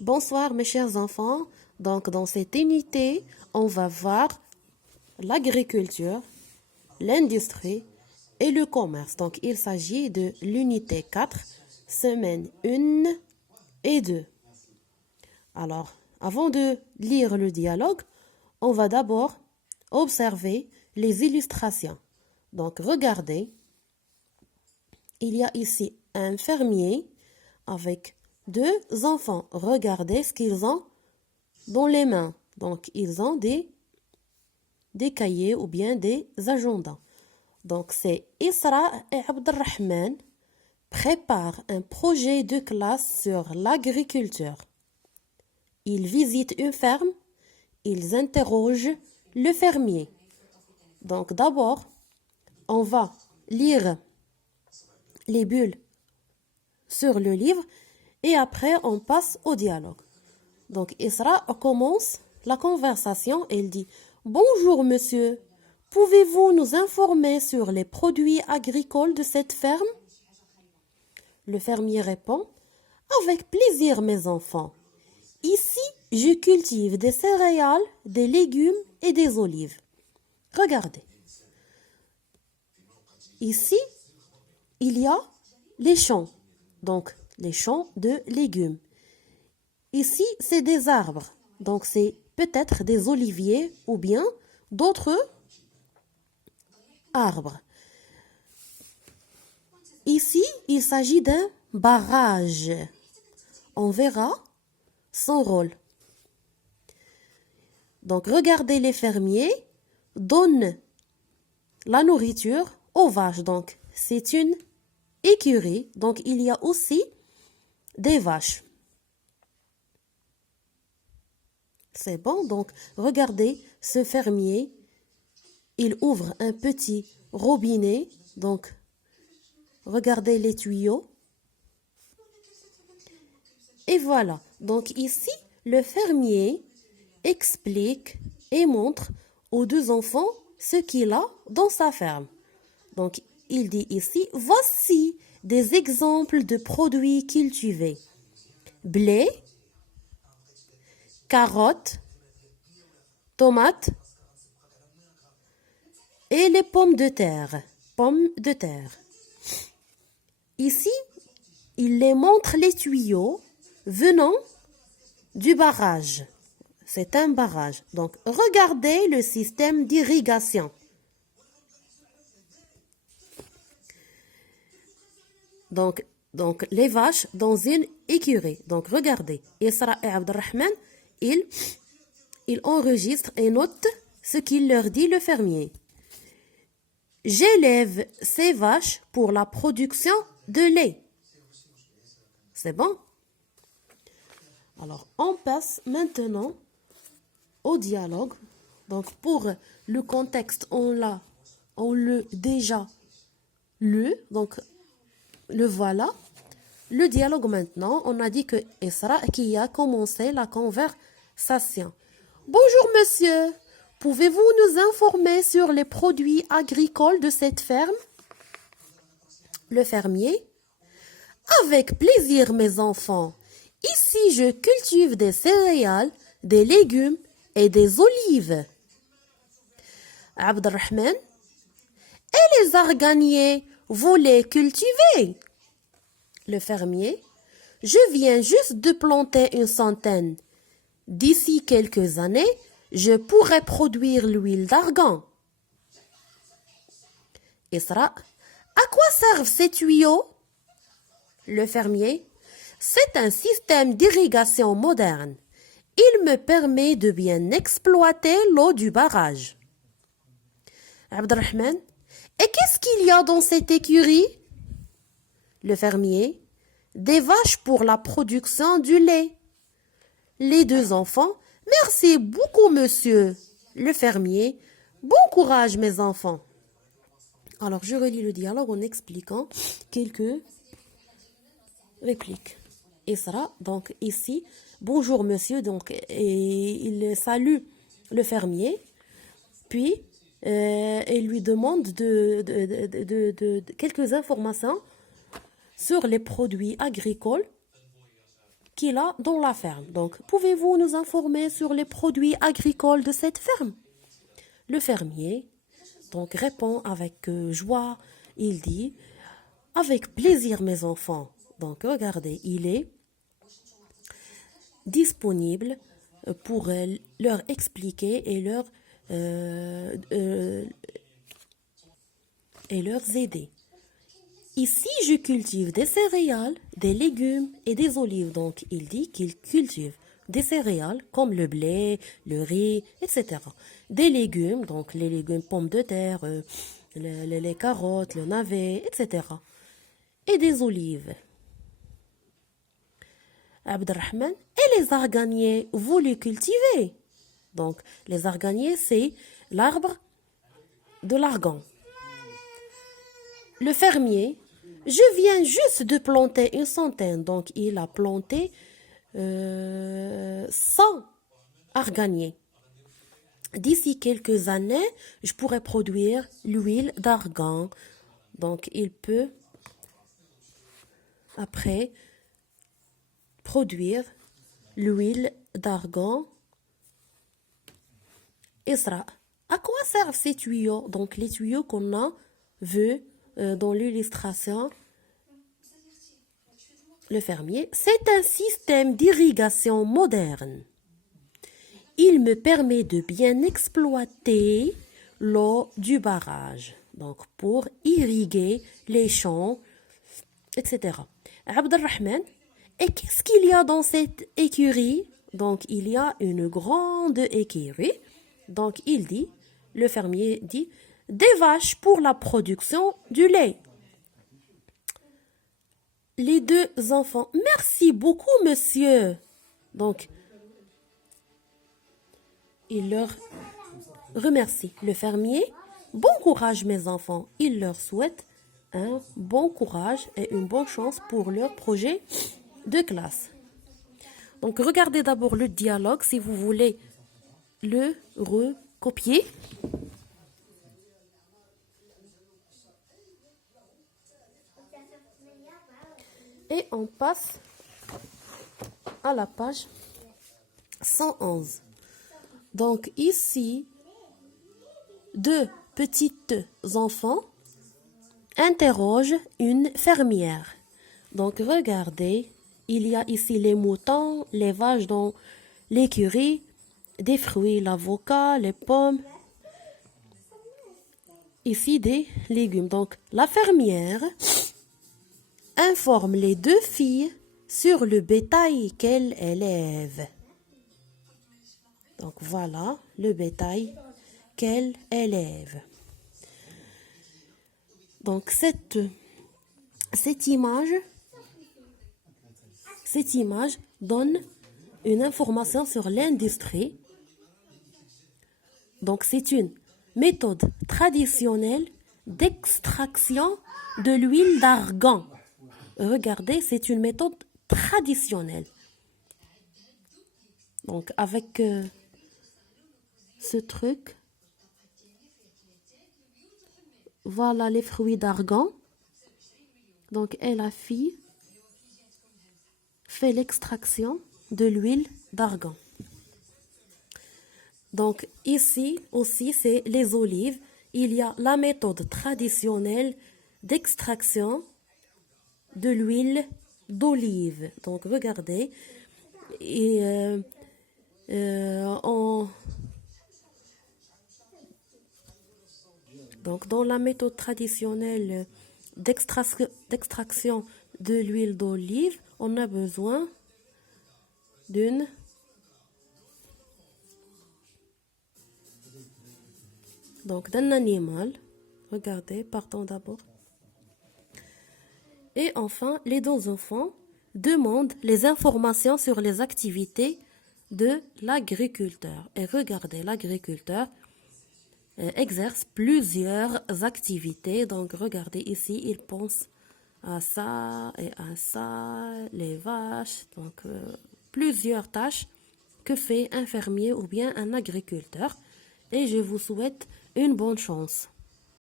Bonsoir mes chers enfants. Donc dans cette unité, on va voir l'agriculture, l'industrie et le commerce. Donc il s'agit de l'unité 4, semaine 1 et 2. Alors, avant de lire le dialogue, on va d'abord observer les illustrations. Donc regardez, il y a ici un fermier avec deux enfants. Regardez ce qu'ils ont dans les mains. Donc, ils ont des cahiers ou bien des agendas. Donc, c'est Isra et Abdelrahman préparent un projet de classe sur l'agriculture. Ils visitent une ferme. Ils interrogent le fermier. Donc, d'abord, on va lire les bulles sur le livre et après, on passe au dialogue. Donc, Isra commence la conversation et il dit « Bonjour, monsieur. Pouvez-vous nous informer sur les produits agricoles de cette ferme ?» Le fermier répond « Avec plaisir, mes enfants. Ici, je cultive des céréales, des légumes et des olives. Regardez. Ici, il y a les champs, donc les champs de légumes. Ici, c'est des arbres, donc c'est peut-être des oliviers ou bien d'autres arbres. Ici, il s'agit d'un barrage. On verra son rôle. Donc, regardez, les fermiers donnent la nourriture aux vaches. Donc, c'est une écurie. Donc, il y a aussi des vaches. C'est bon, donc regardez ce fermier, il ouvre un petit robinet, donc regardez les tuyaux. Et voilà, donc ici, le fermier explique et montre aux deux enfants ce qu'il a dans sa ferme. Donc il dit ici, voici des exemples de produits cultivés. Blé, carottes, tomates et les pommes de terre. Pommes de terre. Ici, il les montre les tuyaux venant du barrage. C'est un barrage. Donc, regardez le système d'irrigation. Donc, les vaches dans une écurie. Donc, regardez. Isra et Abdelrahman, il enregistre et note ce qu'il leur dit le fermier. J'élève ces vaches pour la production de lait. C'est bon? Alors, on passe maintenant au dialogue. Donc, pour le contexte, on l'a déjà lu. Donc, le voilà. Le dialogue maintenant, on a dit que Isra qui a commencé la conversation. Bonjour monsieur, pouvez-vous nous informer sur les produits agricoles de cette ferme? Le fermier. Avec plaisir mes enfants. Ici je cultive des céréales, des légumes et des olives. Abdelrahman. Et les arganiers, vous les cultivez? Le fermier. Je viens juste de planter une centaine. D'ici quelques années, je pourrai produire l'huile d'argan. Isra. À quoi servent ces tuyaux? Le fermier. C'est un système d'irrigation moderne. Il me permet de bien exploiter l'eau du barrage. Abdelrahman. Et qu'est-ce qu'il y a dans cette écurie? Le fermier. Des vaches pour la production du lait. Les deux enfants. Merci beaucoup, monsieur. Le fermier. Bon courage, mes enfants. Alors, je relis le dialogue en expliquant quelques répliques. Isra, donc ici, bonjour, monsieur. Donc, il salue le fermier. Puis, il lui demande quelques informations sur les produits agricoles qu'il a dans la ferme. Donc, pouvez-vous nous informer sur les produits agricoles de cette ferme? Le fermier donc répond avec joie. Il dit, avec plaisir mes enfants. Donc, regardez, il est disponible pour leur expliquer et leur aider. Ici, je cultive des céréales, des légumes et des olives. Donc, il dit qu'il cultive des céréales comme le blé, le riz, etc. Des légumes, donc les légumes pommes de terre, les carottes, le navet, etc. Et des olives. Abdelrahman, et les arganiers, vous les cultivez? Donc, les arganiers, c'est l'arbre de l'argan. Le fermier, je viens juste de planter une centaine, donc il a planté 100 arganiers. D'ici quelques années, je pourrais produire l'huile d'argan. Donc, il peut, après, produire l'huile d'argan. Isra, à quoi servent ces tuyaux? Donc, les tuyaux qu'on a vus dans l'illustration, le fermier, c'est un système d'irrigation moderne. Il me permet de bien exploiter l'eau du barrage, donc pour irriguer les champs, etc. Abdelrahman, et qu'est-ce qu'il y a dans cette écurie? Donc il y a une grande écurie. Donc il dit, le fermier dit, des vaches pour la production du lait. Les deux enfants, merci beaucoup monsieur. Donc il leur remercie le fermier. Bon courage mes enfants. Il leur souhaite un bon courage et une bonne chance pour leur projet de classe. Donc regardez d'abord le dialogue si vous voulez le recopier. Et on passe à la page 111. Donc ici, deux petits enfants interrogent une fermière. Donc regardez, il y a ici les moutons, les vaches dans l'écurie, des fruits, l'avocat, les pommes. Ici des légumes. Donc la fermière informe les deux filles sur le bétail qu'elle élève. Donc voilà le bétail qu'elle élève. Donc cette image donne une information sur l'industrie. Donc c'est une méthode traditionnelle d'extraction de l'huile d'argan. Regardez, c'est une méthode traditionnelle. Donc avec ce truc, voilà les fruits d'argan. Donc et la fille fait l'extraction de l'huile d'argan. Donc ici aussi c'est les olives. Il y a la méthode traditionnelle d'extraction de l'huile d'olive. Donc regardez, et donc dans la méthode traditionnelle d'extraction de l'huile d'olive, on a besoin d'un animal. Regardez, partons d'abord. Et enfin, les deux enfants demandent les informations sur les activités de l'agriculteur. Et regardez, l'agriculteur exerce plusieurs activités. Donc, regardez ici, il pense à ça et à ça, les vaches. Donc, plusieurs tâches que fait un fermier ou bien un agriculteur. Et je vous souhaite une bonne chance.